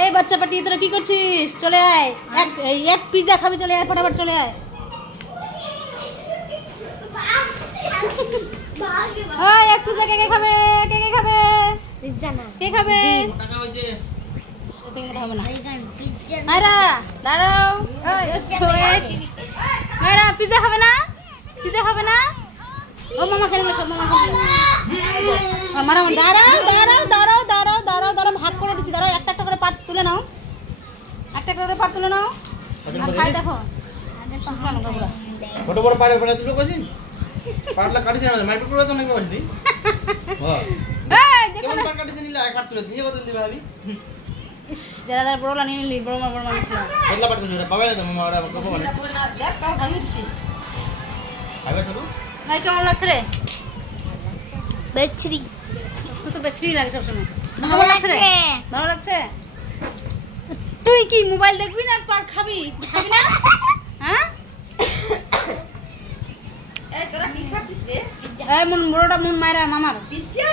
এই বাচ্চা পাটি তোরা কি করছিস? চলে আয়, এক পিজ্জা খাবি, চলে আয় ফটাফট চলে আয়। ওই এক পিজ্জা কে কে খাবে? কে কে খাবে? পিজ্জা না, কে খাবে? টাকা হইছে সেটা মোটা হবে না। পিজ্জা মায়েরা দাঁড়াও, মায়েরা পিজ্জা খাবে না? পিজ্জা খাবে না? ও মামা খেলে সব মামা খাবে। মারা দাঁড়াও দাঁড়াও দাঁড়াও দাঁড়াও দাঁড়াও দাঁড়াও, ভাগ করে দিচ্ছি। দাঁড়াও, একটা একটা করে পাট তুলে নাও, একটা একটা করে পাট তুলে নাও। আর খাই দেখো ছোট বড় পাড়ে পাড়ে তুলে কইছিস পাড়লা কাটিছ না মাইপট করে তো নাকি বলছি হ্যাঁ এই দেখো কেমন না। পাড় কাটিছ নিলে এক পাড় তুলে দিয়ে বদল দিবে ভাবি ইস যারা যারা বড়লা নিয়ে নিলি, বড় বড় বড় নিছিলাম। বদলা পাড় কইছ পাবে না তো মামা ওরা করব মানে দেখ কাও ভাঙিছি। আগে চলো ভাই কেমন লাগছে রে? বেচরি তুই তো বেচরি লাগে সবসময়। ভালো লাগছে রে। ভালো লাগছে? তুই কি মোবাইল দেখবি না পার খাবি? খাবি না? হ্যাঁ এই তোরা কি খাচ্ছিস রে? এই মন বড়টা মন মায়েরা মামার পিজ্জা।